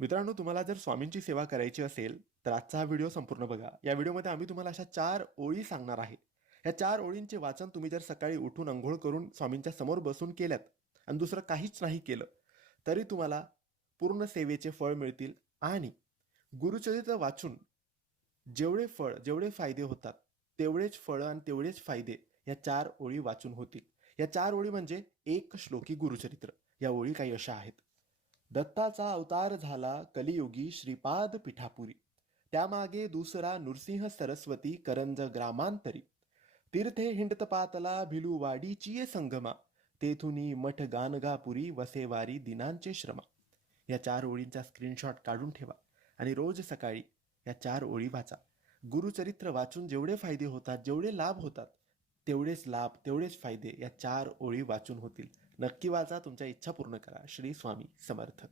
मित्रांनो, तुम्हाला जर स्वामींची सेवा करायची असेल तर आजचा हा व्हिडिओ संपूर्ण बघा. या व्हिडिओमध्ये आम्ही तुम्हाला अशा 4 ओळी सांगणार आहे. या 4 ओळींचे वाचन तुम्ही जर सकाळी उठून अंघोळ करून स्वामींच्या समोर बसून केल्यात आणि दुसरं काहीच नाही केलं, तरी तुम्हाला पूर्ण सेवेचे फळ मिळतील आणि गुरुचरित्र वाचून जेवढे फायदे होतात, तेवढेच फळं आणि तेवढेच फायदे या 4 ओळी वाचून होतील. या 4 ओळी म्हणजे एक श्लोकी गुरुचरित्र. या ओळी काही अशा आहेत. दत्ताचा अवतार झाला कलियुगी श्रीपाद पिठापुरी. त्यामागे दुसरा नृसिंह सरस्वती करंज ग्रामांतरी. तीर्थे हिंडतपातला भिलूवाडीची संगमा. तेथुनी मठ गानगापुरी वसेवारी दिनांचे श्रमा. या 4 ओळींचा स्क्रीनशॉट काढून ठेवा आणि रोज सकाळी या 4 ओळी वाचा. गुरुचरित्र वाचून जेवढे फायदे होतात, जेवढे लाभ होतात, तेवढेच लाभ, तेवढेच फायदे या 4 ओळी वाचून होतील. नक्की वाचा, तुमच्या इच्छा पूर्ण करा. श्री स्वामी समर्थ.